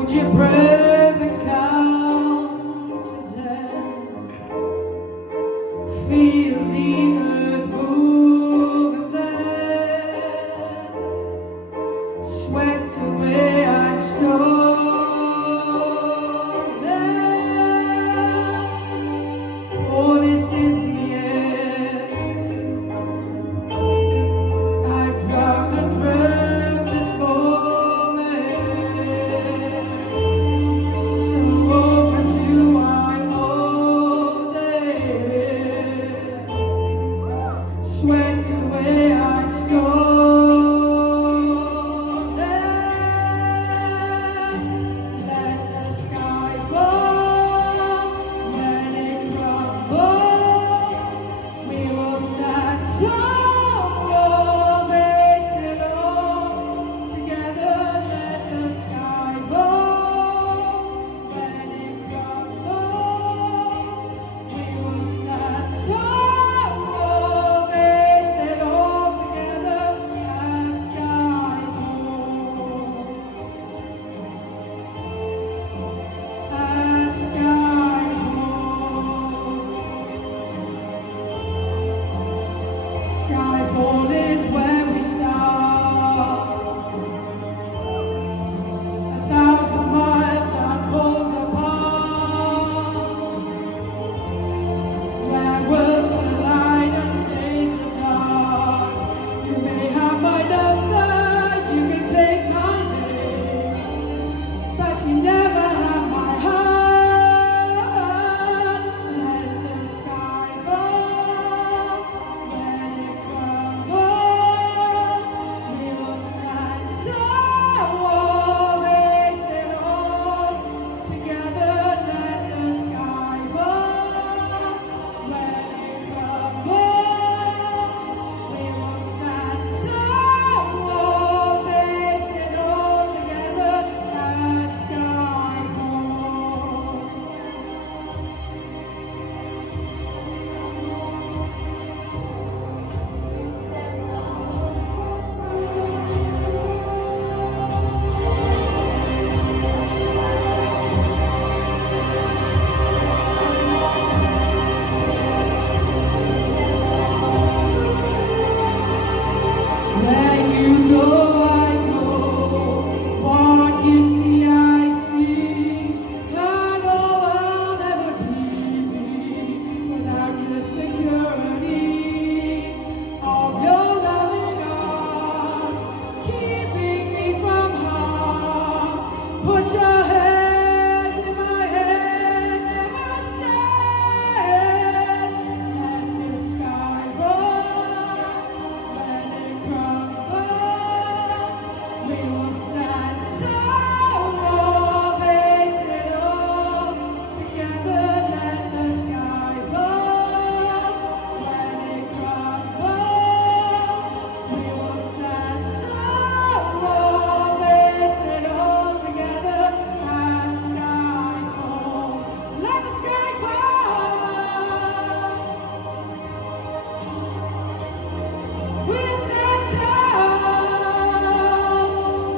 Hold your breath and count to 10. Feel the earth move and then swept away and stolen. For this is the end. I dropped the dream this moment. So overdue I'm holding. Swept away and stolen. Let the sky fall. When it crumbles, we will stand tall. Face it all together. Let the sky fall. When it crumbles, we will stand tall. Face it all together as sky falls. As sky falls. Skyfall is where we start. 1,000 miles and poles apart. Where worlds collide and days are dark. You may have my number, you can take my name, but you never have my heart. Let the sky fall. When it crumbles, we will stand tall. Face it all together. Let the sky fall. When it crumbles, we will stand tall. Face it all together as sky falls. Where you go, I go. What you see, I see. I know I'll never be me without the security of your loving arms, keeping me from harm. Put your head in my hand, never stand. Let the sky fall. When it crumbles, we will stand tall. Face it all together. Let the sky fall. When it crumbles, we will stand tall. Face it all together as sky falls. Let the sky fall. We'll stand tall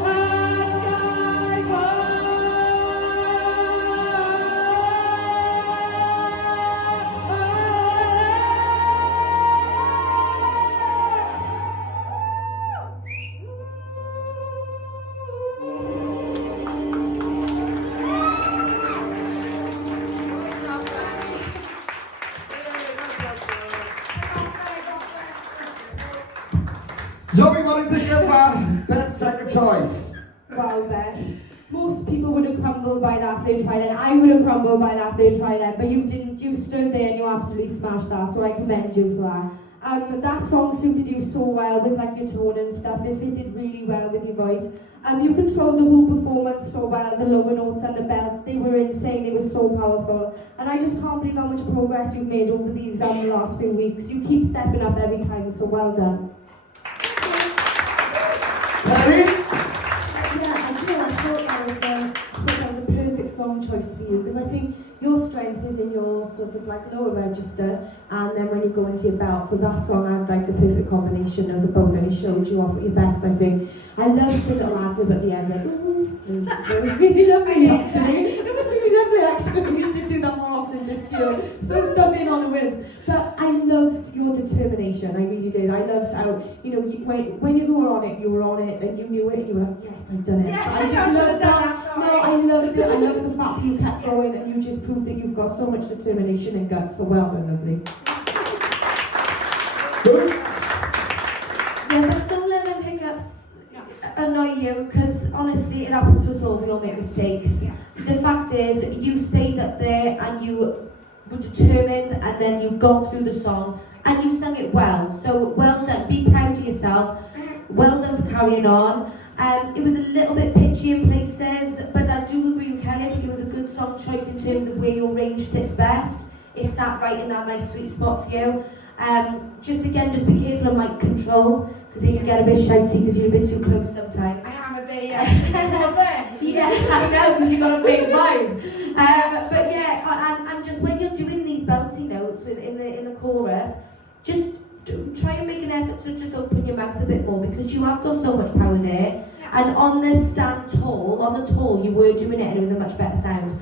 as sky Zoe, what do you think of Beth's second choice? Wow, Beth. Most people would have crumbled by that after they tried it. I would have crumbled by that after they tried it, but you didn't. You stood there and you absolutely smashed that, so I commend you for that. That song suited you so well with like your tone and stuff. It fitted really well with your voice. You controlled the whole performance so well, the lower notes and the belts. They were insane, they were so powerful. And I just can't believe how much progress you've made over these last few weeks. You keep stepping up every time, so well done. Penny? Yeah, I do. I thought that was a perfect song choice for you, because I think your strength is in your sort of like lower register, and then when you go into your belt. So that song had like the perfect combination of the both, and it showed you off at your best, I think. I loved the little ad-lib at the end, like, ooh, it was really lovely actually. It was really lovely actually. You should do that more often, just throw stuff in on a whim. But I loved your determination, I really did. I loved how, you know, when you were on it, and you knew it, and you were like, yes, I've done it. Yeah, So I I just should've loved done that. that, sorry. No, I loved it. I loved the fact that you kept going, and you just proved that you've got so much determination and guts. So well done, lovely. Yeah, but don't let them hiccups annoy you, because honestly, it happens to us all. We all make mistakes. The fact is, you stayed up there and you were determined, and then you got through the song and you sang it well. So well done. Be proud of yourself. Well done for carrying on. It was a little bit pitchy in places, but I do agree with Kelly. I think it was a good song choice in terms of where your range sits best. It sat right in that nice sweet spot for you. Just be careful of mic control, because it can get a bit shouty because you're a bit too close sometimes. I am a bit, not there. Yeah, I know, because you've got a big voice. But yeah, and just when you're doing these belty notes in the chorus, just try and make an effort to just open your mouth a bit more, because you have got so much power there. And on the stand tall, on the tall, you were doing it, and it was a much better sound.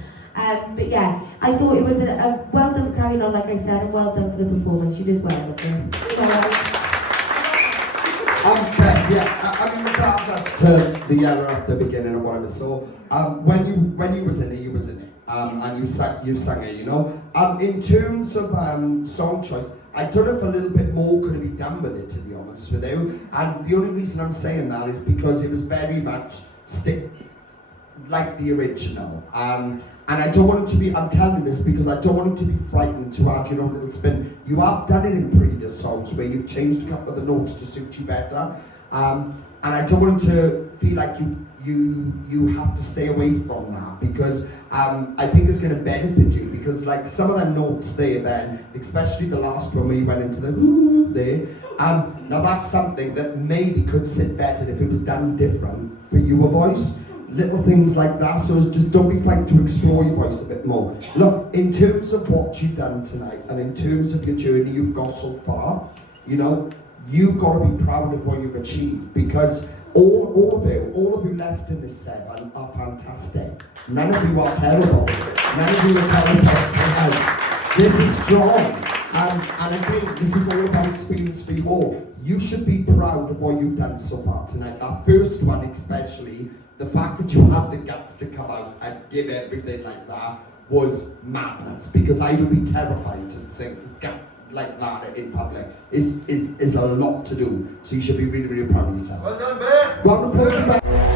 But yeah, I thought it was a well done for carrying on, like I said, and well done for the performance. You did well, lovely. I mean, regardless to the error at the beginning or whatever. So, when you was in it, you was in it, and you sang it, you know. In terms of song choice, I don't know if a little bit more could have been done with it, to be honest with you. And the only reason I'm saying that is because it was very much like the original. And I don't want it to be, I'm telling you this because I don't want it to be frightened to add your own little spin. You have done it in previous songs where you've changed a couple of the notes to suit you better. And I don't want it to feel like you have to stay away from that, because I think it's going to benefit you, because like some of them notes there then, especially the last one where you went into the ooh there, now that's something that maybe could sit better if it was done different for your voice. Little things like that, so it's just don't be frightened to explore your voice a bit more. Look, in terms of what you've done tonight, and in terms of your journey you've got so far, you know, you've got to be proud of what you've achieved, because all of you left in this 7 are fantastic. None of you are terrible. None of you are terrible tonight. This is strong. And again, this is all about experience for you all. You should be proud of what you've done so far tonight. That first one especially, the fact that you had the guts to come out and give everything like that was madness, because I would be terrified to sing like that in public. Is a lot to do, so you should be really, really proud of yourself. Well done, man. Round of applause for that.